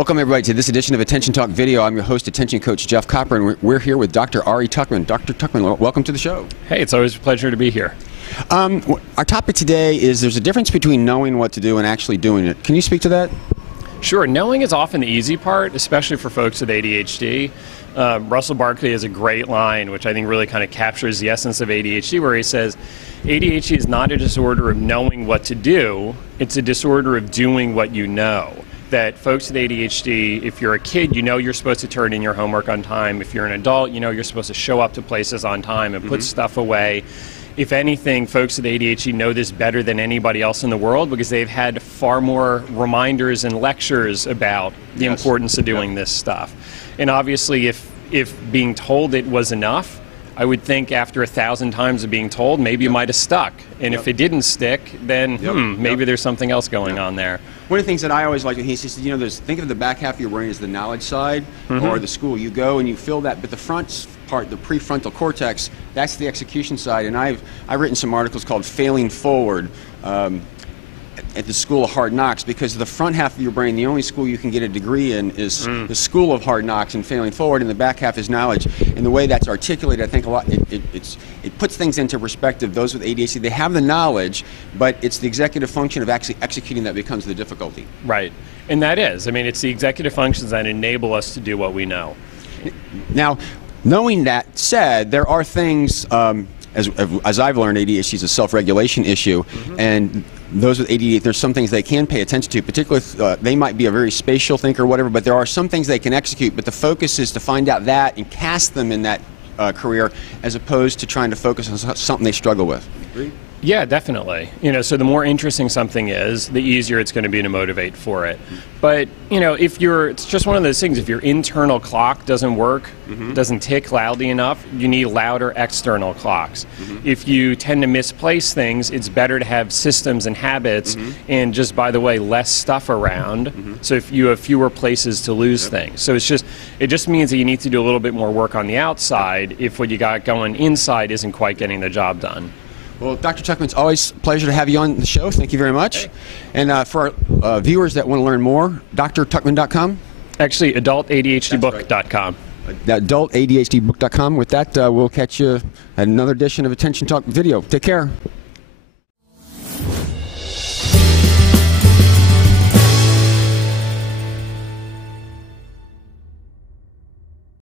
Welcome everybody to this edition of Attention Talk Video. I'm your host, Attention Coach Jeff Copper, and we're here with Dr. Ari Tuckman. Dr. Tuckman, welcome to the show. Hey, it's always a pleasure to be here. Our topic today is there's a difference between knowing what to do and actually doing it. Can you speak to that? Sure. Knowing is often the easy part, especially for folks with ADHD. Russell Barkley has a great line, which I think really kind of captures the essence of ADHD, where he says, ADHD is not a disorder of knowing what to do, it's a disorder of doing what you know. That folks with ADHD, if you're a kid, you know you're supposed to turn in your homework on time. If you're an adult, you know you're supposed to show up to places on time and put stuff away. If anything, folks with ADHD know this better than anybody else in the world because they've had far more reminders and lectures about the importance of doing this stuff. And obviously, if being told it was enough, I would think after 1,000 times of being told, maybe you might have stuck. And if it didn't stick, then maybe there's something else going on there. One of the things that I always like, he says, you know, think of the back half of your brain as the knowledge side, or the school. You go and you feel that, but the front part, the prefrontal cortex, that's the execution side. And I've written some articles called Failing Forward at the School of Hard Knocks, because the front half of your brain, the only school you can get a degree in is the School of Hard Knocks and Failing Forward, and the back half is knowledge. And the way that's articulated, I think a lot, it puts things into perspective. Those with ADHD, they have the knowledge, but it's the executive function of actually executing that becomes the difficulty. Right. And that is. I mean, it's the executive functions that enable us to do what we know. Now, knowing that said, there are things, as I've learned, ADHD is a self-regulation issue, and those with ADHD, there's some things they can pay attention to, particularly if they might be a very spatial thinker or whatever, but there are some things they can execute, but the focus is to find out that and cast them in that career, as opposed to trying to focus on something they struggle with. Agree? Yeah, definitely. You know, so the more interesting something is, the easier it's going to be to motivate for it. But, you know, it's just one of those things, if your internal clock doesn't work, doesn't tick loudly enough, you need louder external clocks. If you tend to misplace things, it's better to have systems and habits and just, by the way, less stuff around, so if you have fewer places to lose things. So it just means that you need to do a little bit more work on the outside if what you got going inside isn't quite getting the job done. Well, Dr. Tuckman, it's always a pleasure to have you on the show. Thank you very much. Hey. And for our viewers that want to learn more, drtuckman.com? Actually, adultadhdbook.com. Adultadhdbook.com. With that, we'll catch you at another edition of Attention Talk Video. Take care.